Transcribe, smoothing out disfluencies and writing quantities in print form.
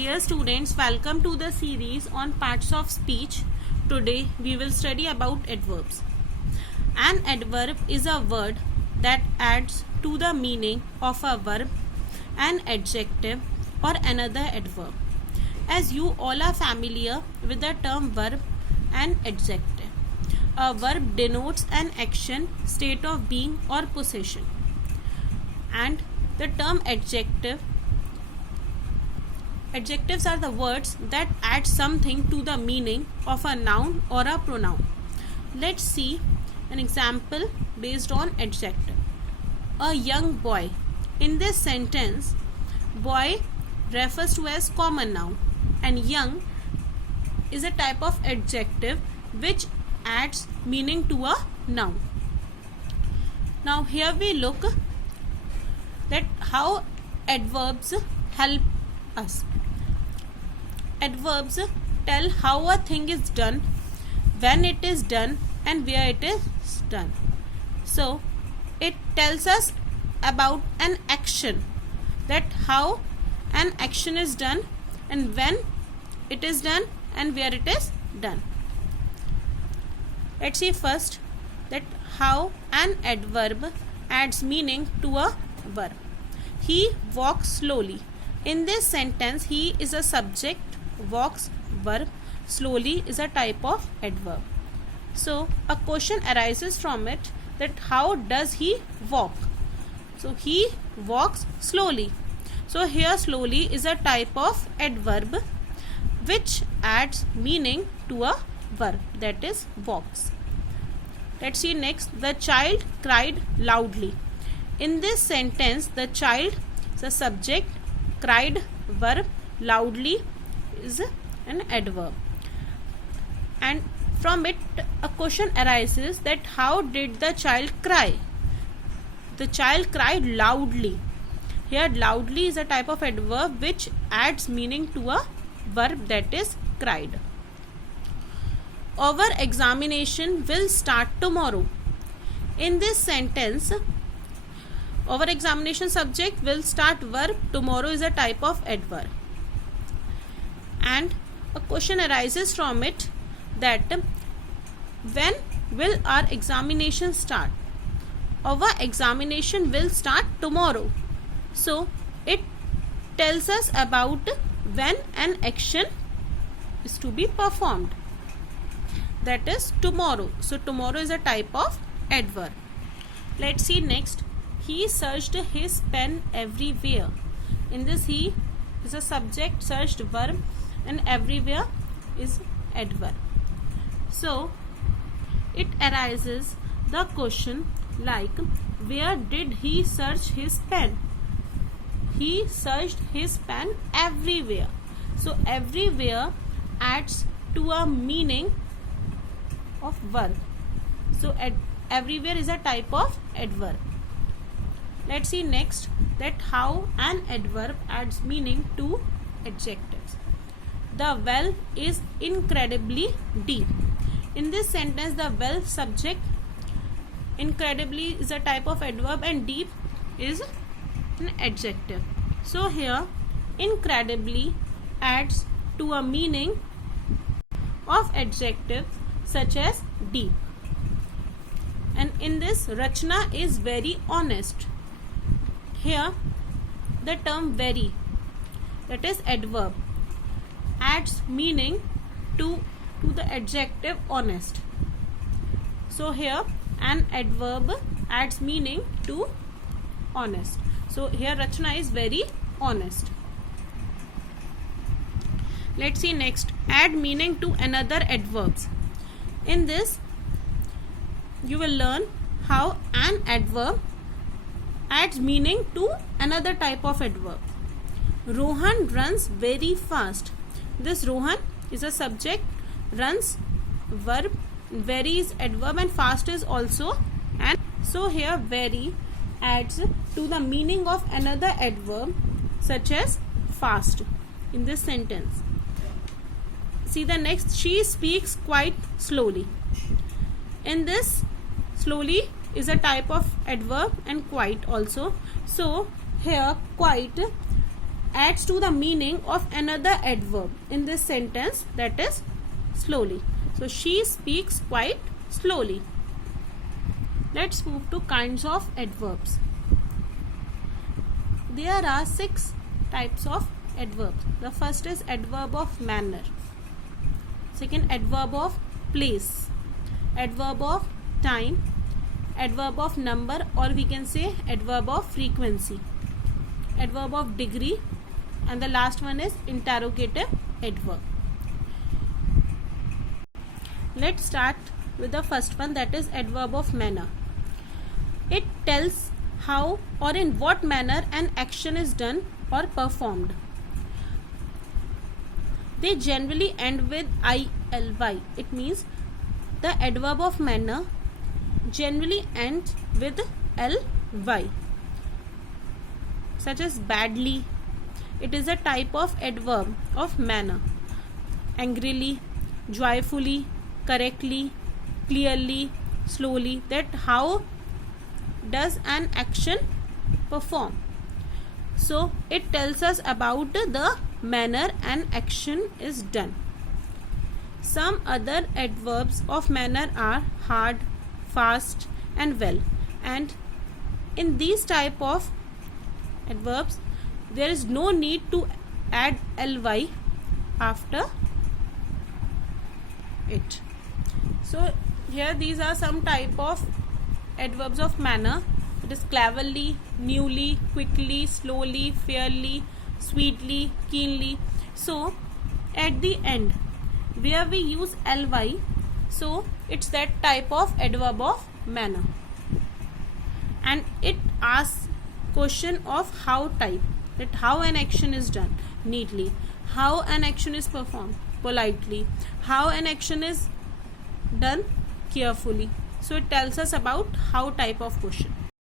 Dear students, welcome to the series on parts of speech. Today we will study about adverbs. An adverb is a word that adds to the meaning of a verb, an adjective or another adverb. As you all are familiar with the term verb and adjective. A verb denotes an action, state of being or possession. And the term adjectives are the words that add something to the meaning of a noun or a pronoun. Let's see an example based on adjective. A young boy. In this sentence, boy refers to as common noun and young is a type of adjective which adds meaning to a noun. Now here we look that how adverbs help us. Adverbs tell how a thing is done, when it is done and where it is done. So it tells us about an action, that how an action is done and when it is done and where it is done. Let's see first that how an adverb adds meaning to a verb. He walks slowly. In this sentence, he is a subject, walks verb, slowly is a type of adverb. So a question arises from it that how does he walk? So he walks slowly. So here slowly is a type of adverb which adds meaning to a verb, that is walks. Let's see next. The child cried loudly. In this sentence, the child is a subject, cried verb, loudly is an adverb. And from it a question arises that how did the child cry? The child cried loudly. Here loudly is a type of adverb which adds meaning to a verb, that is cried. Our examination will start tomorrow. In this sentence, our examination subject will start verb, tomorrow is a type of adverb. And a question arises from it that when will our examination start? Our examination will start tomorrow. So it tells us about when an action is to be performed, that is tomorrow. So tomorrow is a type of adverb. Let's see next. He searched his pen everywhere. In this, he is a subject, searched verb, and everywhere is adverb. So it arises the question like, where did he search his pen? He searched his pen everywhere. So everywhere adds to a meaning of verb. So everywhere is a type of adverb. Let's see next that how an adverb adds meaning to adjectives. The well is incredibly deep. In this sentence, the well subject, incredibly is a type of adverb and deep is an adjective. So here incredibly adds to a meaning of adjective such as deep. And in this, Rachna is very honest. Here the term very, that is adverb, adds meaning to the adjective honest. So here an adverb adds meaning to honest. So here Rachna is very honest. Let's see next. Add meaning to another adverbs. In this you will learn how an adverb adds meaning to another type of adverb. Rohan runs very fast. This Rohan is a subject, runs verb, very is adverb and fast is also. And so here very adds to the meaning of another adverb such as fast in this sentence. See the next. She speaks quite slowly. In this, slowly is a type of adverb and quite also. So here quite adds to the meaning of another adverb in this sentence, that is slowly. So she speaks quite slowly. Let's move to kinds of adverbs. There are 6 types of adverbs. The first is adverb of manner. Second, adverb of place. Adverb of time. Adverb of number, or we can say adverb of frequency. Adverb of degree. And the last one is interrogative adverb. Let's start with the first one, that is adverb of manner. It tells how or in what manner an action is done or performed. They generally end with ILY. It means the adverb of manner generally ends with ly, such as badly. It is a type of adverb of manner. Angrily, joyfully, correctly, clearly, slowly. That how does an action perform. So it tells us about the manner an action is done. Some other adverbs of manner are hard, fast and well. And in these type of adverbs, there is no need to add ly after it. So here these are some type of adverbs of manner. It is cleverly, newly, quickly, slowly, fairly, sweetly, keenly. So at the end where we use ly, so it's that type of adverb of manner, and it asks question of how type, that how an action is done neatly, how an action is performed politely, how an action is done carefully. So it tells us about how type of question.